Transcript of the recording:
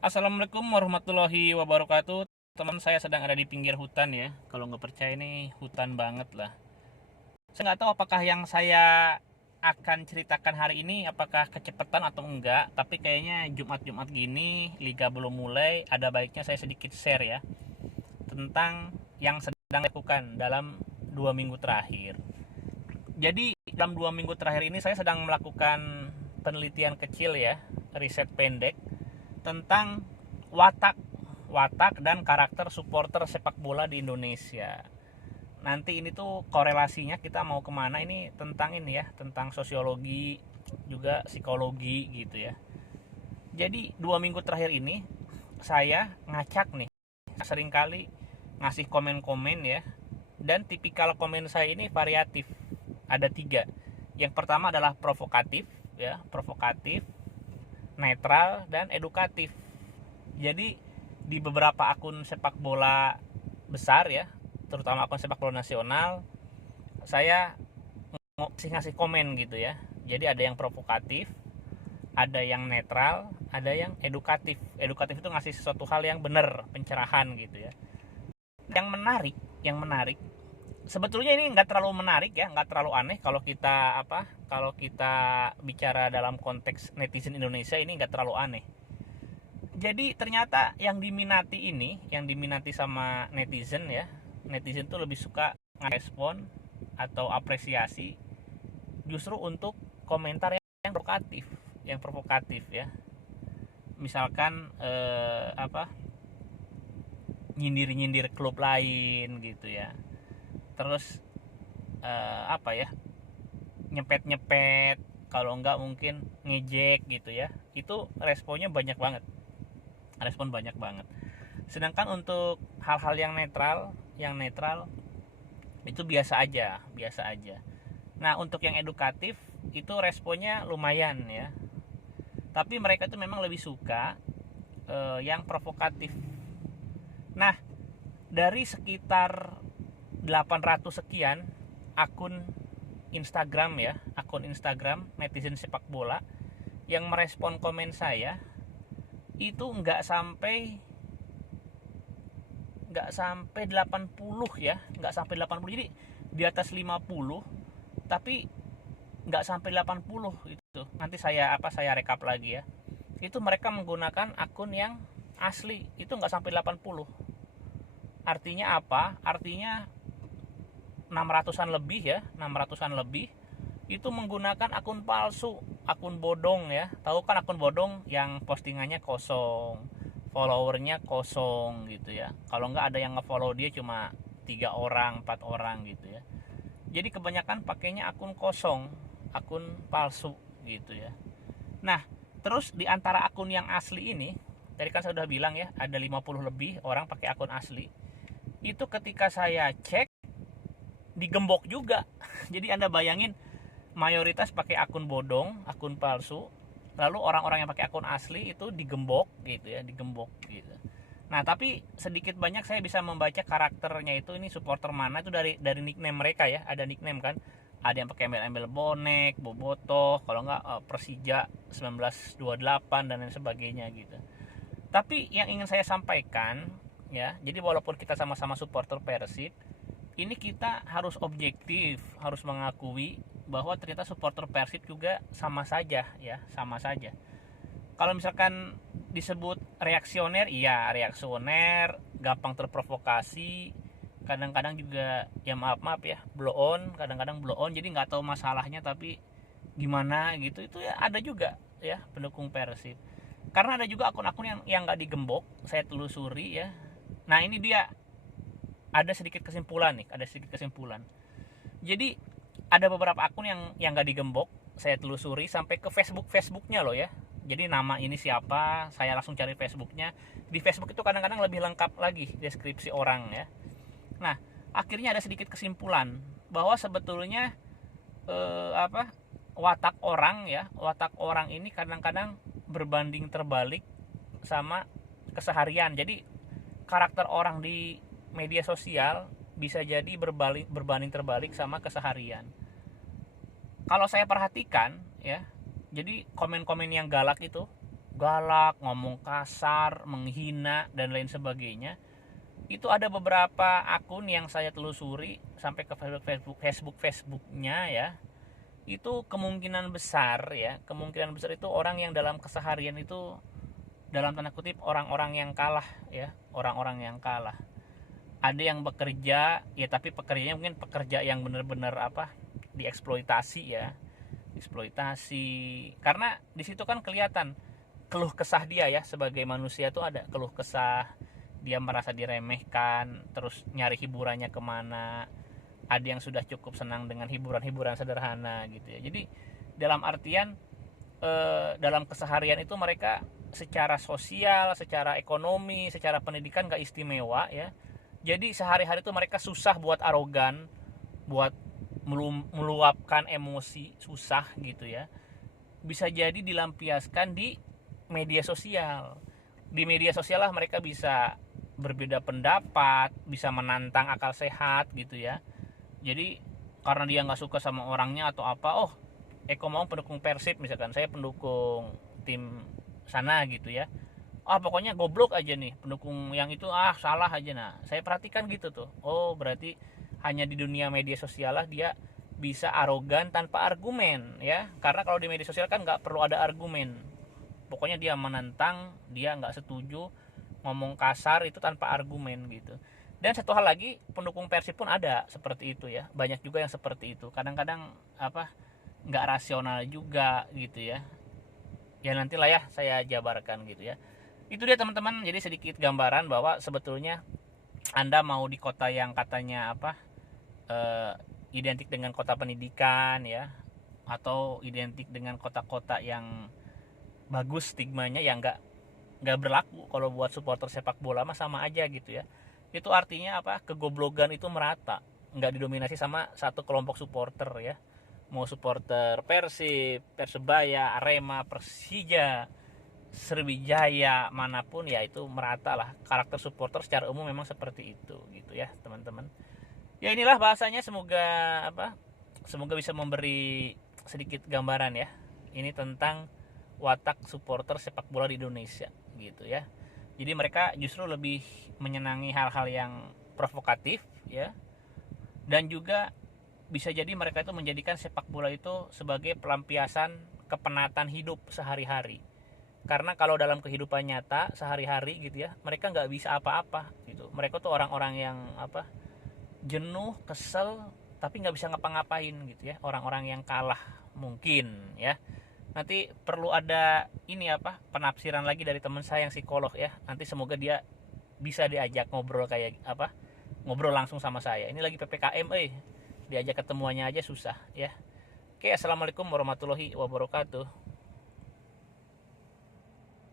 Assalamualaikum warahmatullahi wabarakatuh. Teman saya sedang ada di pinggir hutan ya. Kalau nggak percaya ini hutan banget lah. Saya nggak tahu apakah yang saya akan ceritakan hari ini apakah kecepatan atau enggak. Tapi kayaknya Jumat-Jumat gini liga belum mulai. Ada baiknya saya sedikit share ya tentang yang sedang dilakukan dalam 2 minggu terakhir. Jadi dalam 2 minggu terakhir ini saya sedang melakukan penelitian kecil ya, riset pendek tentang watak watak dan karakter supporter sepak bola di Indonesia. Nanti ini tuh korelasinya kita mau kemana, ini tentang ini ya, tentang sosiologi juga psikologi gitu ya. Jadi 2 minggu terakhir ini saya ngacak nih, seringkali ngasih komen-komen ya, dan tipikal komen saya ini variatif. Ada tiga. Yang pertama adalah provokatif ya, provokatif, netral, dan edukatif. Jadi di beberapa akun sepak bola besar ya, terutama akun sepak bola nasional, saya ngasih komen gitu ya. Jadi ada yang provokatif, ada yang netral, ada yang edukatif. Edukatif itu ngasih sesuatu hal yang benar, pencerahan gitu ya. Yang menarik sebetulnya ini nggak terlalu menarik ya, nggak terlalu aneh kalau kita bicara dalam konteks netizen Indonesia, ini nggak terlalu aneh. Jadi ternyata yang diminati sama netizen ya, netizen tuh lebih suka ngerespon atau apresiasi justru untuk komentar yang provokatif ya. Misalkan nyindir-nyindir klub lain gitu ya. Terus apa ya, nyepet-nyepet, kalau enggak mungkin ngejek gitu ya. Itu respon banyak banget. Sedangkan untuk hal-hal yang netral itu biasa aja. Nah, untuk yang edukatif itu responnya lumayan ya. Tapi mereka itu memang lebih suka yang provokatif. Nah, dari sekitar 800 sekian akun Instagram netizen sepak bola yang merespon komen saya, itu nggak sampai 80 ya, nggak sampai 80. Jadi di atas 50, tapi nggak sampai 80 itu. Nanti saya rekap lagi ya. Itu mereka menggunakan akun yang asli, itu nggak sampai 80. Artinya apa? Artinya 600-an lebih itu menggunakan akun palsu, akun bodong ya. Tahu kan akun bodong yang postingannya kosong, followernya kosong gitu ya. Kalau nggak ada yang ngefollow dia cuma 3 orang, 4 orang gitu ya. Jadi kebanyakan pakainya akun kosong, akun palsu gitu ya. Nah, terus di antara akun yang asli ini, tadi kan saya sudah bilang ya, ada 50 lebih orang pakai akun asli. Itu ketika saya cek, digembok juga. Jadi Anda bayangin, mayoritas pakai akun bodong, akun palsu, lalu orang-orang yang pakai akun asli itu digembok gitu. Nah, tapi sedikit banyak saya bisa membaca karakternya itu, ini supporter mana itu dari nickname mereka ya. Ada nickname kan, ada yang pakai embel-embel bonek, bobotoh, kalau nggak Persija 1928 dan lain sebagainya gitu. Tapi yang ingin saya sampaikan ya, jadi walaupun kita sama-sama supporter Persib, ini kita harus objektif, harus mengakui bahwa ternyata supporter Persib juga sama saja ya, sama saja. Kalau misalkan disebut reaksioner, iya reaksioner, gampang terprovokasi, kadang-kadang juga ya maaf ya, blow on, kadang-kadang blow on, jadi nggak tahu masalahnya tapi gimana gitu. Itu ya ada juga ya pendukung Persib. Karena ada juga akun-akun yang nggak digembok, saya telusuri ya. Nah, ini dia ada sedikit kesimpulan. Jadi ada beberapa akun yang nggak digembok, saya telusuri sampai ke Facebooknya loh ya. Jadi nama ini siapa, saya langsung cari Facebooknya. Di Facebook itu kadang-kadang lebih lengkap lagi deskripsi orang ya. Nah, akhirnya ada sedikit kesimpulan bahwa sebetulnya watak orang ini kadang-kadang berbanding terbalik sama keseharian. Jadi karakter orang di media sosial bisa jadi berbanding terbalik sama keseharian. Kalau saya perhatikan ya, jadi komen-komen yang galak itu galak, ngomong kasar, menghina dan lain sebagainya. Itu ada beberapa akun yang saya telusuri sampai ke Facebooknya ya. Itu kemungkinan besar itu orang yang dalam keseharian itu, dalam tanda kutip, orang-orang yang kalah ya, orang-orang yang kalah. Ada yang bekerja ya, tapi pekerjaannya mungkin pekerja yang benar-benar dieksploitasi ya, eksploitasi. Karena di situ kan kelihatan keluh kesah dia ya, sebagai manusia tuh ada keluh kesah, dia merasa diremehkan, terus nyari hiburannya kemana. Ada yang sudah cukup senang dengan hiburan-hiburan sederhana gitu ya. Jadi dalam artian dalam keseharian itu mereka secara sosial, secara ekonomi, secara pendidikan gak istimewa ya. Jadi sehari-hari itu mereka susah buat arogan, buat meluapkan emosi, susah gitu ya. Bisa jadi dilampiaskan di media sosial. Di media sosial lah mereka bisa berbeda pendapat, bisa menantang akal sehat gitu ya. Jadi karena dia nggak suka sama orangnya atau apa, oh Eko mau pendukung Persib misalkan, saya pendukung tim sana gitu ya. Pokoknya goblok aja nih pendukung yang itu, salah aja. Nah saya perhatikan gitu tuh, oh berarti hanya di dunia media sosial lah dia bisa arogan tanpa argumen ya. Karena kalau di media sosial kan nggak perlu ada argumen, pokoknya dia menentang, dia nggak setuju, ngomong kasar itu tanpa argumen gitu. Dan satu hal lagi, pendukung Persib pun ada seperti itu ya, banyak juga yang seperti itu. Kadang-kadang nggak rasional juga gitu ya. Ya nantilah ya saya jabarkan gitu ya. Itu dia teman-teman, jadi sedikit gambaran bahwa sebetulnya Anda mau di kota yang katanya identik dengan kota pendidikan ya, atau identik dengan kota-kota yang bagus stigmanya, yang nggak berlaku kalau buat supporter sepak bola mah, sama aja gitu ya. Itu artinya kegoblogan itu merata, nggak didominasi sama satu kelompok supporter ya. Mau supporter Persib, Persebaya, Arema, Persija, Sriwijaya, manapun ya, itu merata lah. Karakter supporter secara umum memang seperti itu gitu ya teman-teman. Ya inilah bahasanya, semoga bisa memberi sedikit gambaran ya. Ini tentang watak supporter sepak bola di Indonesia gitu ya. Jadi mereka justru lebih menyenangi hal-hal yang provokatif ya. Dan juga bisa jadi mereka itu menjadikan sepak bola itu sebagai pelampiasan kepenatan hidup sehari-hari. Karena kalau dalam kehidupan nyata sehari-hari gitu ya, mereka nggak bisa apa-apa gitu. Mereka tuh orang-orang yang jenuh, kesel, tapi nggak bisa ngapa-ngapain gitu ya. Orang-orang yang kalah mungkin ya. Nanti perlu ada penafsiran lagi dari teman saya yang psikolog ya. Nanti semoga dia bisa diajak ngobrol ngobrol langsung sama saya. Ini lagi PPKM, diajak ketemuannya aja susah ya. Oke, assalamualaikum warahmatullahi wabarakatuh.